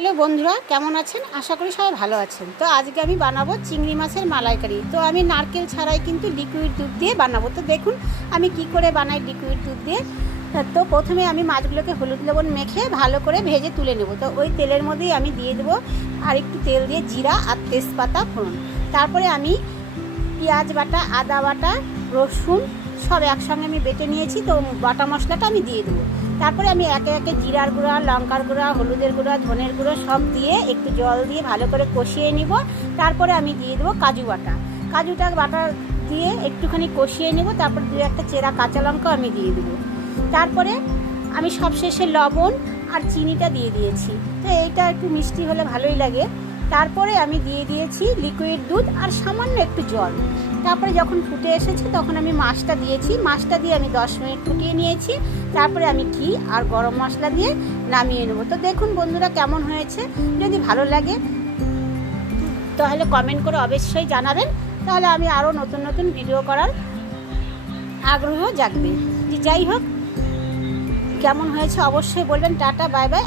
Hello বন্ধুরা, কেমন আছেন? আশা করি সবাই ভালো আছেন। তো আজকে আমি বানাবো চিংড়ি মাছের মালাইকারি। তো আমি নারকেল ছাড়াই কিন্তু লিকুইড দুধ দিয়ে বানাবো। তো দেখুন আমি কি করে বানাই লিকুইড দুধ দিয়ে। তো প্রথমে আমি মাছগুলোকে হলুদ লবণ মেখে ভালো করে ভেজে তুলে নেব। তো ওই তেলের মধ্যেই আমি দিয়ে দেবো আর একটু তেল দিয়ে জিরা আর তেজপাতা ফোড়ন। তারপরে আমি পেঁয়াজ বাটা, আদা বাটা, রসুন সব একসঙ্গে আমি বেটে নিয়েছি। তো বাটা মশলাটা আমি দিয়ে দেবো। তারপরে আমি একে একে জিরার গুঁড়া, লঙ্কার গুঁড়া, হলুদের গুঁড়া, ধনের গুঁড়ো সব দিয়ে একটু জল দিয়ে ভালো করে কষিয়ে নিব। তারপরে আমি দিয়ে দেবো কাজু বাটা। কাজুটা বাটা দিয়ে একটুখানি কষিয়ে নেব। তারপর দু একটা চেরা কাঁচা লঙ্কা আমি দিয়ে দেবো। তারপরে আমি সবশেষে লবণ আর চিনিটা দিয়ে দিয়েছি। তো এইটা একটু মিষ্টি হলে ভালোই লাগে। তারপরে আমি দিয়ে দিয়েছি লিকুইড দুধ আর সামান্য একটু জল। তারপরে যখন ফুটে এসেছে তখন আমি মাছটা দিয়েছি। মাছটা দিয়ে আমি 10 মিনিট ফুটিয়ে নিয়েছি। তারপরে আমি ঘি আর গরম মশলা দিয়ে নামিয়ে নেব। তো দেখুন বন্ধুরা কেমন হয়েছে। যদি ভালো লাগে তাহলে কমেন্ট করে অবশ্যই জানাবেন। তাহলে আমি আরও নতুন নতুন ভিডিও করার আগ্রহ জাগবে। যাই হোক, কেমন হয়েছে অবশ্যই বলবেন। Tata, bye bye.